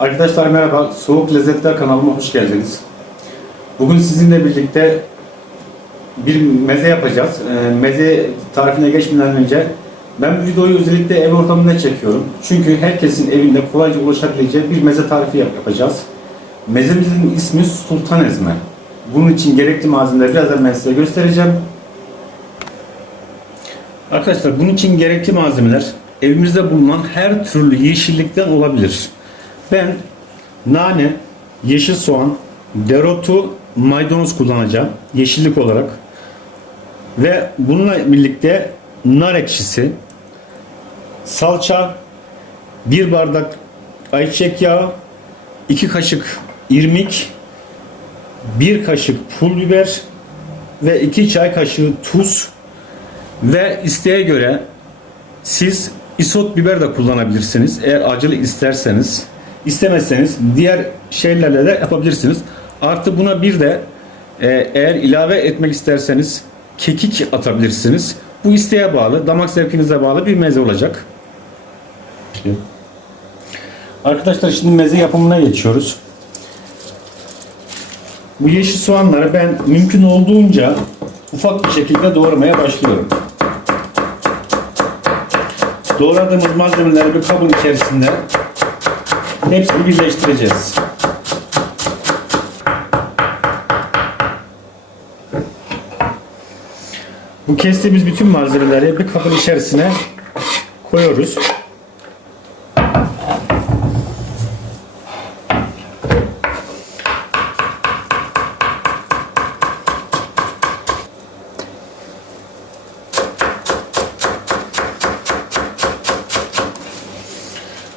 Arkadaşlar merhaba, Soğuk Lezzetler kanalıma hoş geldiniz. Bugün sizinle birlikte bir meze yapacağız. Ee, meze tarifine geçmeden önce ben bu videoyu özellikle ev ortamında çekiyorum. Çünkü herkesin evinde kolayca ulaşabileceği bir meze tarifi yap- yapacağız. Mezemizin ismi Sultan Ezme. Bunun için gerekli malzemeleri birazdan ben size göstereceğim. Arkadaşlar bunun için gerekli malzemeler evimizde bulunan her türlü yeşillikten olabilir. Ben nane, yeşil soğan, dereotu, maydanoz kullanacağım yeşillik olarak. Ve bununla birlikte nar ekşisi, salça, bir bardak ayçiçek yağı, iki kaşık irmik, bir kaşık pul biber ve iki çay kaşığı tuz ve isteğe göre siz isot biber de kullanabilirsiniz. Eğer acılı isterseniz. İstemezseniz diğer şeylerle de yapabilirsiniz. Artı buna bir de e, eğer ilave etmek isterseniz kekik atabilirsiniz. Bu isteğe bağlı, damak zevkinize bağlı bir meze olacak. Arkadaşlar şimdi meze yapımına geçiyoruz. Bu yeşil soğanları ben mümkün olduğunca ufak bir şekilde doğramaya başlıyorum. Doğradığımız malzemeleri bir kabın içerisinde hepsini birleştireceğiz. Bu kestiğimiz bütün malzemeleri bir kabın içerisine koyuyoruz.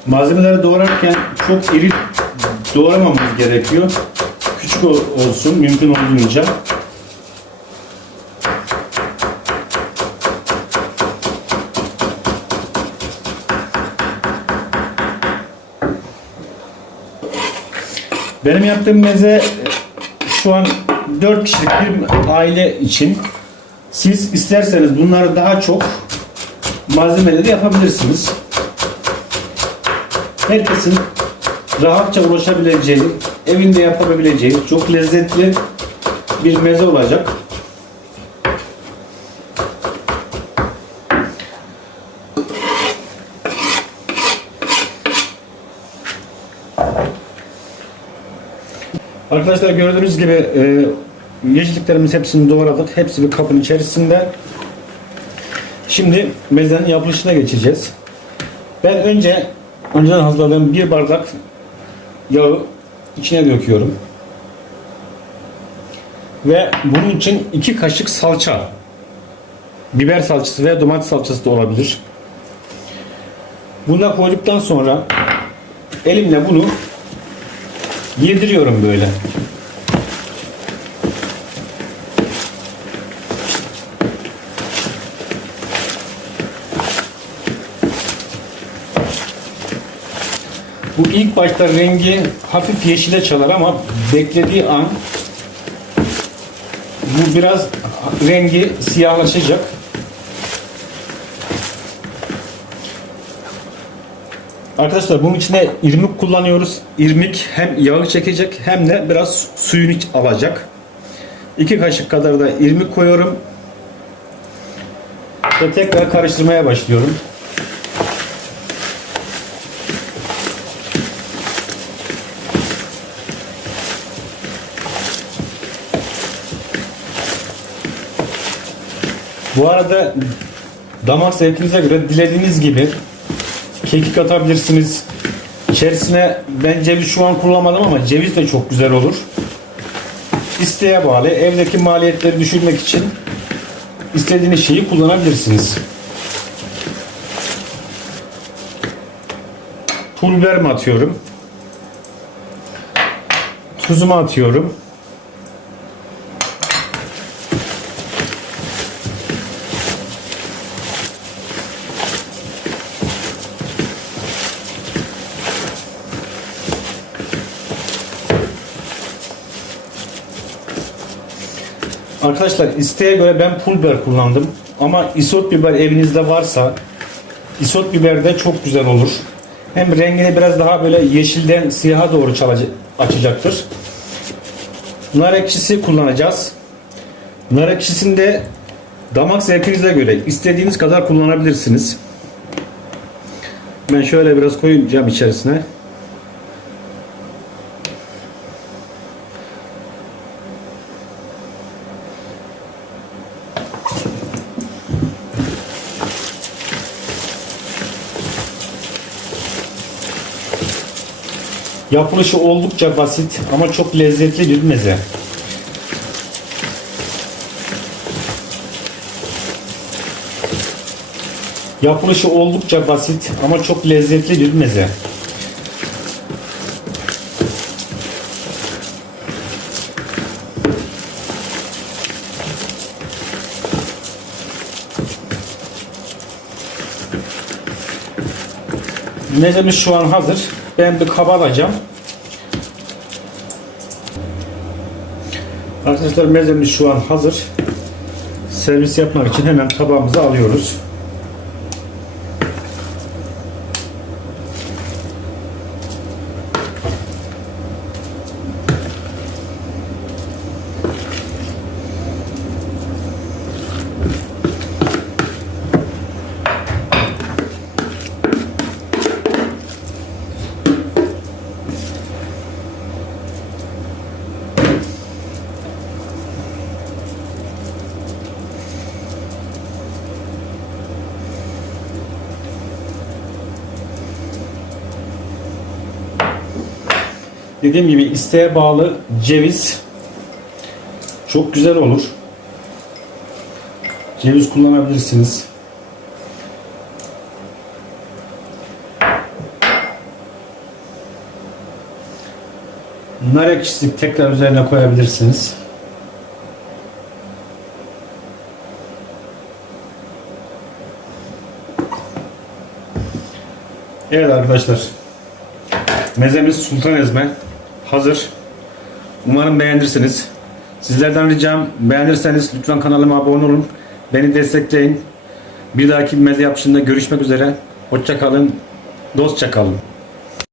Malzemeleri doğrarken çok iri doğramamız gerekiyor. Küçük ol- olsun mümkün olduğunca. Benim yaptığım meze e, şu an 4 kişilik bir aile için. Siz isterseniz bunları daha çok malzemeleri yapabilirsiniz herkesin rahatça ulaşabileceği, evinde yapabileceği çok lezzetli bir meze olacak. Arkadaşlar gördüğünüz gibi e, yeşilliklerimiz hepsini doğradık. Hepsi bir kabın içerisinde. Şimdi mezenin yapılışına geçeceğiz. Ben önce önceden hazırladığım bir bardak yağı içine döküyorum. Ve bunun için iki kaşık salça. Biber salçası veya domates salçası da olabilir. Da koyduktan sonra elimle bunu yediriyorum böyle. Bu ilk başta rengi hafif yeşile çalar ama beklediği an bu biraz rengi siyahlaşacak. Arkadaşlar bunun içine irmik kullanıyoruz. İrmik hem yağı çekecek hem de biraz suyunu alacak. 2 kaşık kadar da irmik koyuyorum. Ve tekrar karıştırmaya başlıyorum. Bu arada damak zevkinize göre dilediğiniz gibi kekik atabilirsiniz. İçerisine ben ceviz şu an kullanmadım ama ceviz de çok güzel olur. İsteğe bağlı. Evdeki maliyetleri düşürmek için istediğiniz şeyi kullanabilirsiniz. Pul biberimi atıyorum. Tuzumu atıyorum. Arkadaşlar isteğe göre ben pul biber kullandım. Ama isot biber evinizde varsa isot biber de çok güzel olur. Hem rengini biraz daha böyle yeşilden siyaha doğru açacaktır. Nar ekşisi kullanacağız. Nar ekşisinde damak zevkinize göre istediğiniz kadar kullanabilirsiniz. Ben şöyle biraz koyacağım içerisine. Yapılışı oldukça basit ama çok lezzetli bir meze. Yapılışı oldukça basit ama çok lezzetli bir meze. Mezemiz şu an hazır. Ben bir kaba alacağım. Arkadaşlar mezemiz şu an hazır. Servis yapmak için hemen tabağımıza alıyoruz. Dediğim gibi isteğe bağlı ceviz çok güzel olur. Ceviz kullanabilirsiniz. Nar ekşisi tekrar üzerine koyabilirsiniz. Evet arkadaşlar. Mezemiz sultan ezme hazır. Umarım beğenirsiniz. Sizlerden ricam beğenirseniz lütfen kanalıma abone olun. Beni destekleyin. Bir dahaki meze yapışında görüşmek üzere. Hoşça kalın. Dostça kalın.